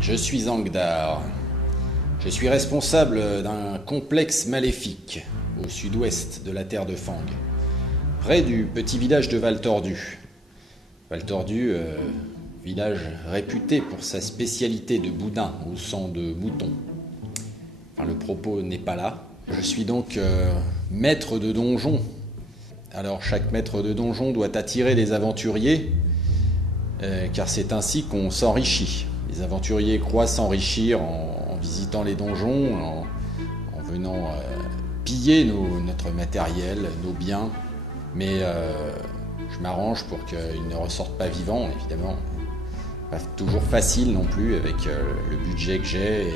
Je suis Angdar. Je suis responsable d'un complexe maléfique au sud-ouest de la terre de Fang, près du petit village de Val-Tordu. Val-Tordu, village réputé pour sa spécialité de boudin au sang de mouton. Enfin, le propos n'est pas là. Je suis donc maître de donjon. Alors chaque maître de donjon doit attirer des aventuriers, car c'est ainsi qu'on s'enrichit. Les aventuriers croient s'enrichir en visitant les donjons, en venant piller notre matériel, nos biens. Mais je m'arrange pour qu'ils ne ressortent pas vivants, évidemment. Pas toujours facile non plus avec le budget que j'ai.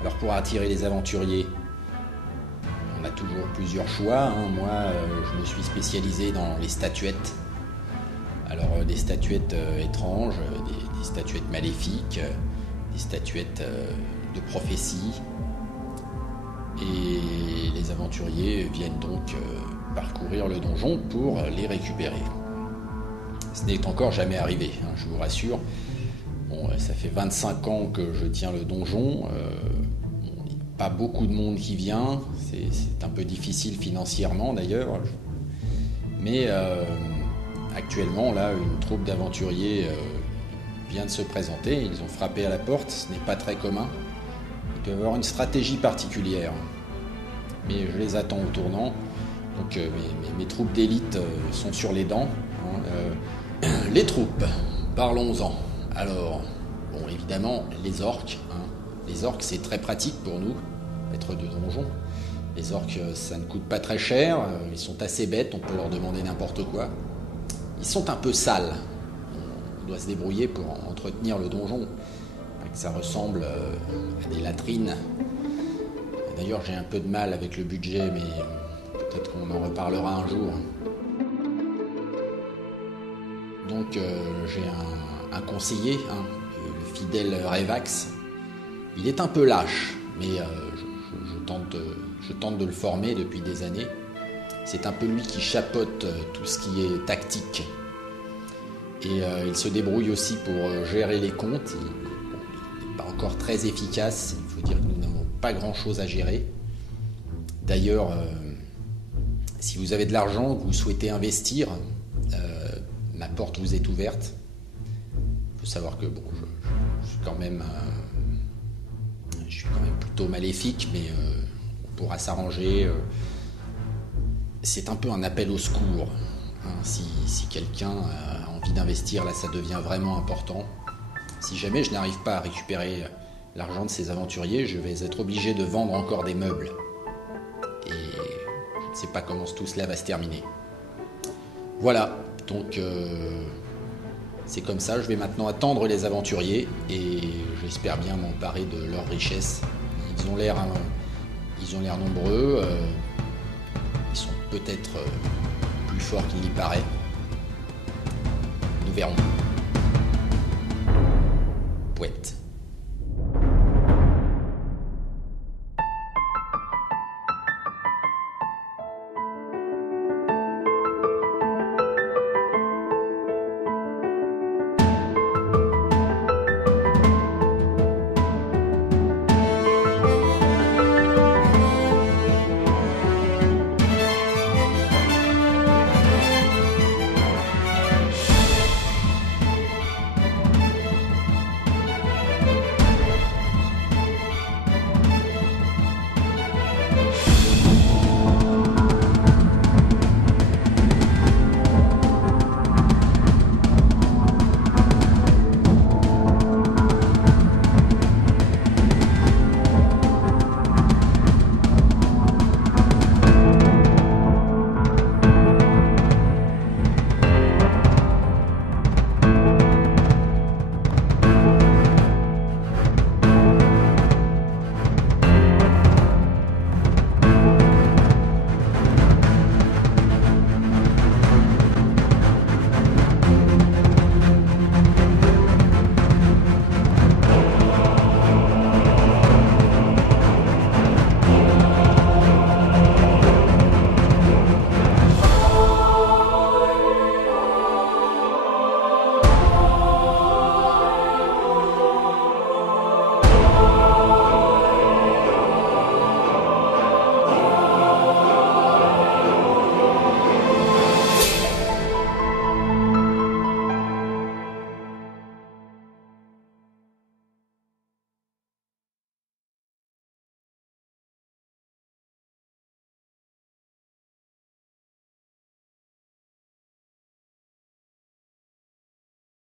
Alors pour attirer les aventuriers, on a toujours plusieurs choix. Moi, je me suis spécialisé dans les statuettes. Alors des statuettes étranges, des statuettes maléfiques, des statuettes de prophétie. Et les aventuriers viennent donc parcourir le donjon pour les récupérer. Ce n'est encore jamais arrivé, je vous rassure. Bon, ça fait 25 ans que je tiens le donjon. Il n'y a pas beaucoup de monde qui vient. C'est un peu difficile financièrement d'ailleurs. Mais actuellement, là, une troupe d'aventuriers vient de se présenter. Ils ont frappé à la porte. Ce n'est pas très commun. Ils doivent avoir une stratégie particulière. Mais je les attends au tournant. Donc mes troupes d'élite sont sur les dents. Les troupes, parlons-en. Alors, bon, évidemment, les orques. Les orques, c'est très pratique pour nous, maîtres de donjon. Les orques, ça ne coûte pas très cher. Ils sont assez bêtes, on peut leur demander n'importe quoi. Ils sont un peu sales. On doit se débrouiller pour entretenir le donjon. Que ça ressemble à des latrines. D'ailleurs, j'ai un peu de mal avec le budget, mais peut-être qu'on en reparlera un jour. Donc, j'ai un conseiller, le fidèle Revax. Il est un peu lâche, mais je tente de le former depuis des années. C'est un peu lui qui chapeaute tout ce qui est tactique. Et il se débrouille aussi pour gérer les comptes. Il n'est pas encore très efficace. Il faut dire que nous n'avons pas grand-chose à gérer. D'ailleurs, si vous avez de l'argent que vous souhaitez investir, ma porte vous est ouverte. Il faut savoir que bon, je suis quand même plutôt maléfique, mais on pourra s'arranger. C'est un peu un appel au secours. Si quelqu'un a envie d'investir, là, ça devient vraiment important. Si jamais je n'arrive pas à récupérer l'argent de ces aventuriers, je vais être obligé de vendre encore des meubles. Et je ne sais pas comment tout cela va se terminer. Voilà, donc c'est comme ça. Je vais maintenant attendre les aventuriers et j'espère bien m'emparer de leurs richesses. Ils ont l'air nombreux. Ils sont peut-être plus forts qu'il n'y paraît. Nous verrons. Pouette.